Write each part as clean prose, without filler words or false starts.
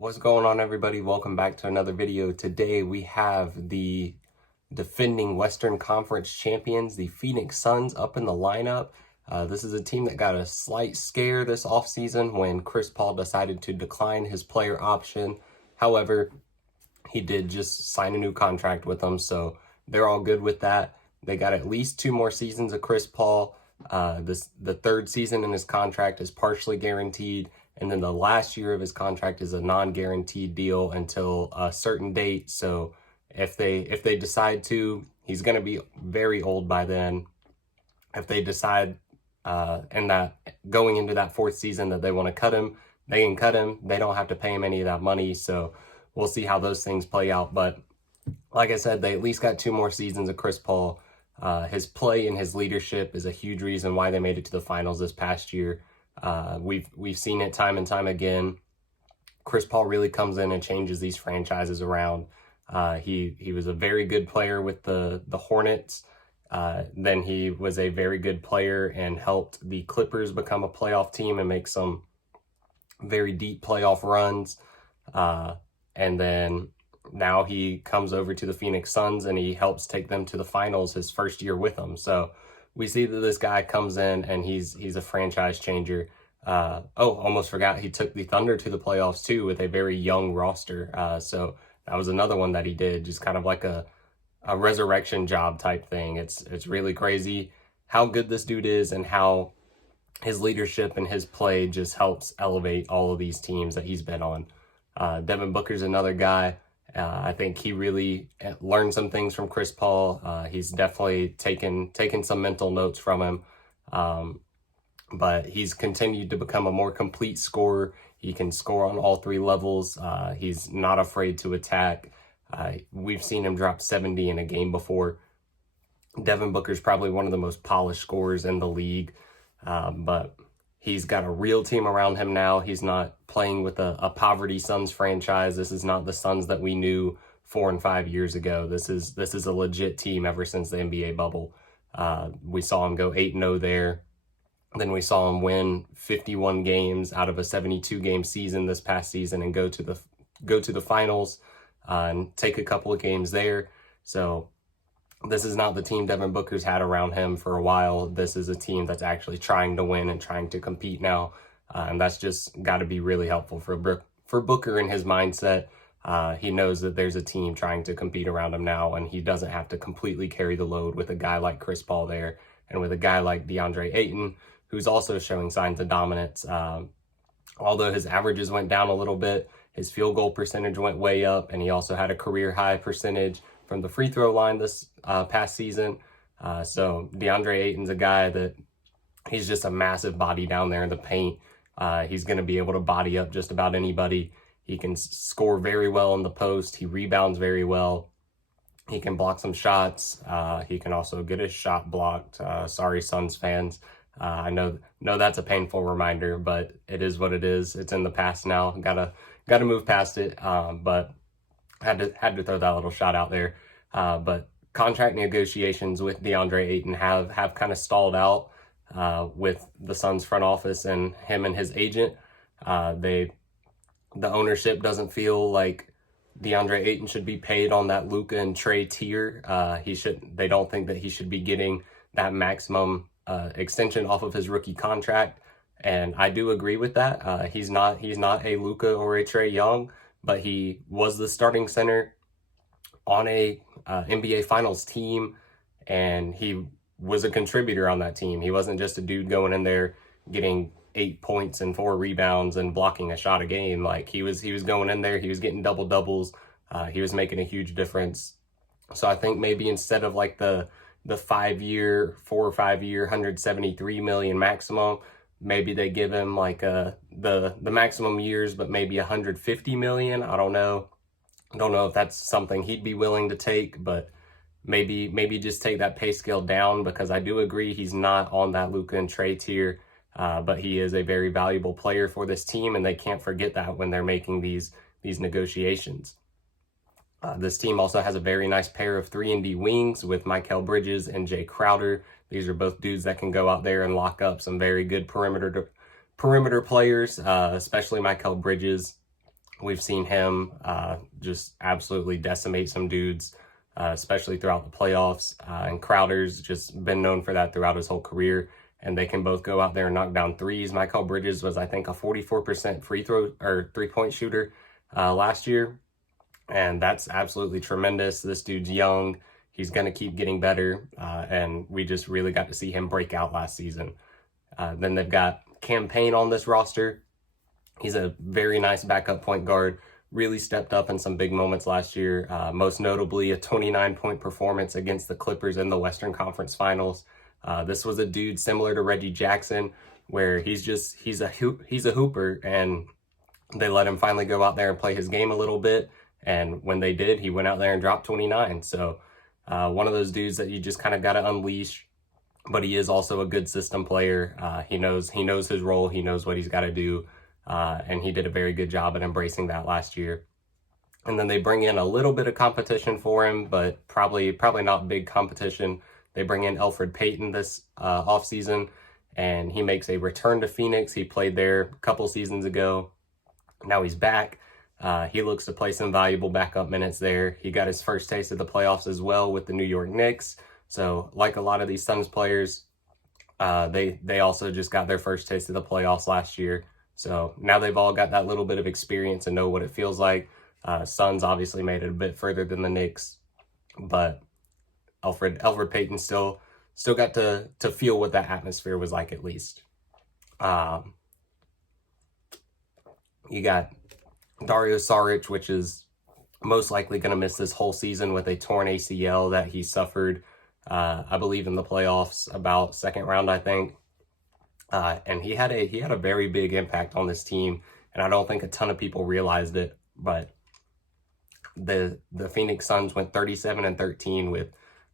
What's going on, everybody? Welcome back to another video. Today we have the defending Western Conference champions, the Phoenix Suns, up in the lineup. This is a team that got a slight scare this offseason when Chris Paul decided to decline his player option. However, he did just sign a new contract with them, so they're all good with that. They got at least 2 more seasons of Chris Paul. The third season in his contract is partially guaranteed, and then the last year of his contract is a non-guaranteed deal until a certain date. So if they decide to, he's going to be very old by then. If they decide and that going into that 4th season that they want to cut him, they can cut him. They don't have to pay him any of that money. So we'll see how those things play out. But like I said, they at least got 2 more seasons of Chris Paul. His play and his leadership is a huge reason why they made it to the finals this past year. We've seen it time and time again. Chris Paul really comes in and changes these franchises around. He was a very good player with the Hornets. Then he was a very good player and helped the Clippers become a playoff team and make some very deep playoff runs. And then now he comes over to the Phoenix Suns and he helps take them to the finals his first year with them. So we see that this guy comes in and he's a franchise changer. Almost forgot, he took the Thunder to the playoffs too with a very young roster. So that was another one that he did, just kind of like a resurrection job type thing. It's really crazy how good this dude is and how his leadership and his play just helps elevate all of these teams that he's been on. Devin Booker's another guy. I think he really learned some things from Chris Paul. He's definitely taken some mental notes from him. But he's continued to become a more complete scorer. He can score on all 3 levels. He's not afraid to attack. We've seen him drop 70 in a game before. Devin Booker's probably one of the most polished scorers in the league. But he's got a real team around him now. He's not playing with a poverty Suns franchise. This is not the Suns that we knew 4 and 5 years ago. This is a legit team ever since the NBA bubble. We saw him go 8-0 there. Then we saw him win 51 games out of a 72-game season this past season and go to the finals and take a couple of games there. So this is not the team Devin Booker's had around him for a while. This is a team that's actually trying to win and trying to compete now. And that's just got to be really helpful for Booker and his mindset. He knows that there's a team trying to compete around him now, and he doesn't have to completely carry the load with a guy like Chris Paul there and with a guy like DeAndre Ayton, who's also showing signs of dominance. Although his averages went down a little bit, his field goal percentage went way up, and he also had a career high percentage from the free throw line this past season. So DeAndre Ayton's a guy that he's just a massive body down there in the paint. He's going to be able to body up just about anybody. He can score very well in the post. He rebounds very well. He can block some shots. He can also get his shot blocked. Sorry, Suns fans. I know that's a painful reminder, but it is what it is. It's in the past now. Gotta move past it. But had to throw that little shot out there. But contract negotiations with DeAndre Ayton have kind of stalled out with the Suns front office and him and his agent. The ownership doesn't feel like DeAndre Ayton should be paid on that Luka and Trey tier. They don't think that he should be getting that maximum extension off of his rookie contract, and I do agree with that. He's not a Luka or a Trey Young, but he was the starting center on a NBA Finals team, and he was a contributor on that team. He wasn't just a dude going in there getting 8 points and 4 rebounds and blocking a shot a game. Like he was going in there, he was getting double doubles. He was making a huge difference. So I think maybe instead of like the 4 or 5 year, 173 million maximum, maybe they give him like the maximum years, but maybe 150 million. I don't know if that's something he'd be willing to take, but maybe just take that pay scale down, because I do agree he's not on that Luka and Trey tier, but he is a very valuable player for this team, and they can't forget that when they're making these negotiations. This team also has a very nice pair of 3-and-D wings with Mikal Bridges and Jay Crowder. These are both dudes that can go out there and lock up some very good perimeter players, especially Mikal Bridges. We've seen him just absolutely decimate some dudes, especially throughout the playoffs. And Crowder's just been known for that throughout his whole career. And they can both go out there and knock down threes. Mikal Bridges was, I think, a 44% free throw or 3-point shooter last year. And that's absolutely tremendous. This dude's young. He's going to keep getting better. And we just really got to see him break out last season. Then they've got Cam Payne on this roster. He's a very nice backup point guard, really stepped up in some big moments last year, most notably a 29-point performance against the Clippers in the Western Conference Finals. This was a dude similar to Reggie Jackson, where he's a hooper, and they let him finally go out there and play his game a little bit. And when they did, he went out there and dropped 29. So one of those dudes that you just kind of got to unleash. But he is also a good system player. He knows his role. He knows what he's got to do. And he did a very good job at embracing that last year. And then they bring in a little bit of competition for him, but probably not big competition. They bring in Elfrid Payton this offseason, and he makes a return to Phoenix. He played there a couple seasons ago. Now he's back. He looks to play some valuable backup minutes there. He got his first taste of the playoffs as well with the New York Knicks. So like a lot of these Suns players, they also just got their first taste of the playoffs last year. So now they've all got that little bit of experience and know what it feels like. Suns obviously made it a bit further than the Knicks, but Elfrid Payton still got to feel what that atmosphere was like at least. You got Dario Saric, which is most likely going to miss this whole season with a torn ACL that he suffered, I believe, in the playoffs, about second round, I think. And he had a very big impact on this team, and I don't think a ton of people realized it, but the Phoenix Suns went 37-13 with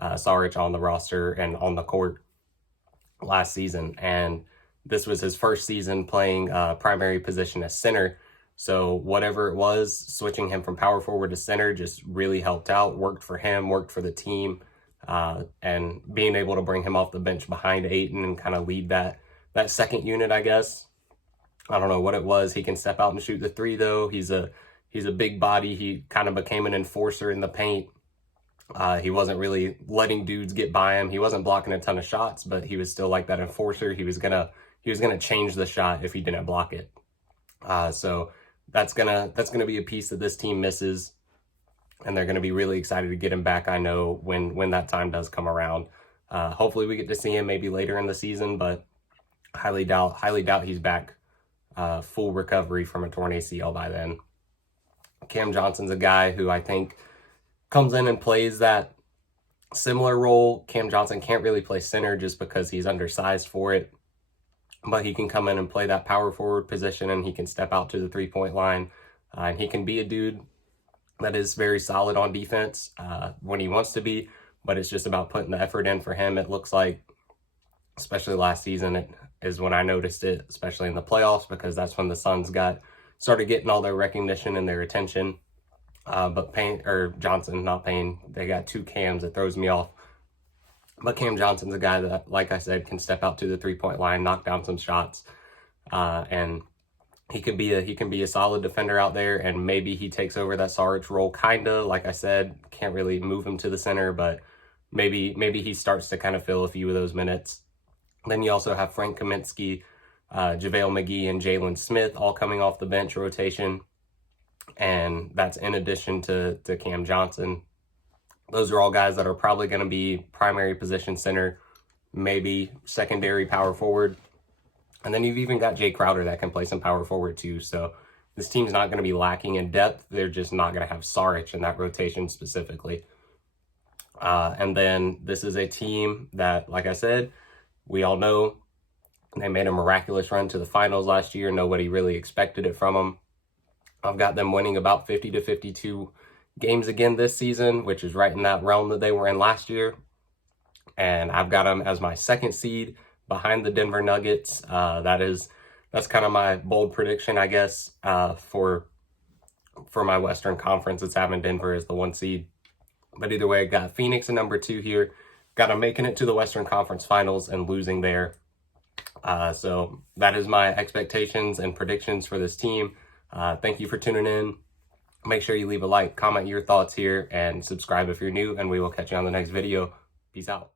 Saric on the roster and on the court last season, and this was his first season playing primary position as center. So whatever it was, switching him from power forward to center just really helped out, worked for him, worked for the team, and being able to bring him off the bench behind Ayton and kind of lead that second unit, I guess. I don't know what it was. He can step out and shoot the three, though. He's a big body. He kind of became an enforcer in the paint. He wasn't really letting dudes get by him. He wasn't blocking a ton of shots, but he was still like that enforcer. He was gonna change the shot if he didn't block it. So that's gonna be a piece that this team misses, and they're gonna be really excited to get him back. I know when that time does come around. Hopefully we get to see him maybe later in the season, but highly doubt he's back full recovery from a torn ACL by then. Cam Johnson's a guy who I think comes in and plays that similar role. Cam Johnson can't really play center just because he's undersized for it, but he can come in and play that power forward position, and he can step out to the 3-point line, and he can be a dude that is very solid on defense when he wants to be, but it's just about putting the effort in for him. It looks like, especially last season, it is when I noticed it, especially in the playoffs, because that's when the Suns started getting all their recognition and their attention. But Johnson, not Payne, they got two Cams. It throws me off. But Cam Johnson's a guy that, like I said, can step out to the 3-point line, knock down some shots, and he can be a solid defender out there. And maybe he takes over that Saric role, kinda. Like I said, can't really move him to the center, but maybe he starts to kind of fill a few of those minutes. Then you also have Frank Kaminsky, JaVale McGee, and Jalen Smith all coming off the bench rotation. And that's in addition to Cam Johnson. Those are all guys that are probably going to be primary position center, maybe secondary power forward. And then you've even got Jay Crowder that can play some power forward too. So this team's not going to be lacking in depth. They're just not going to have Saric in that rotation specifically. And then this is a team that, like I said, we all know they made a miraculous run to the finals last year. Nobody really expected it from them. I've got them winning about 50 to 52 games again this season, which is right in that realm that they were in last year. And I've got them as my second seed behind the Denver Nuggets. That's kind of my bold prediction, I guess, for my Western Conference. It's having Denver as the 1 seed. But either way, I got Phoenix at number 2 here. Got them making it to the Western Conference Finals and losing there. So that is my expectations and predictions for this team. Thank you for tuning in. Make sure you leave a like, comment your thoughts here, and subscribe if you're new, and we will catch you on the next video. Peace out.